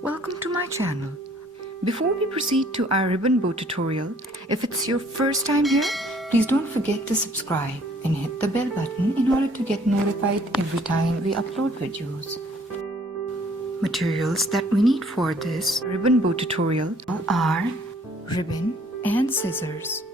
Welcome to my channel. Before we proceed to our ribbon bow tutorial, if it's your first time here, please don't forget to subscribe and hit the bell button in order to get notified every time we upload videos. Materials that we need for this ribbon bow tutorial are ribbon and scissors.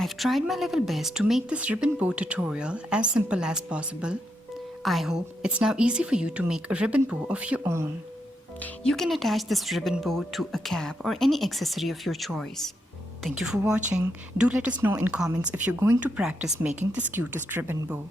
I've tried my level best to make this ribbon bow tutorial as simple as possible. I hope it's now easy for you to make a ribbon bow of your own. You can attach this ribbon bow to a cap or any accessory of your choice. Thank you for watching. Do let us know in comments if you're going to practice making this cutest ribbon bow.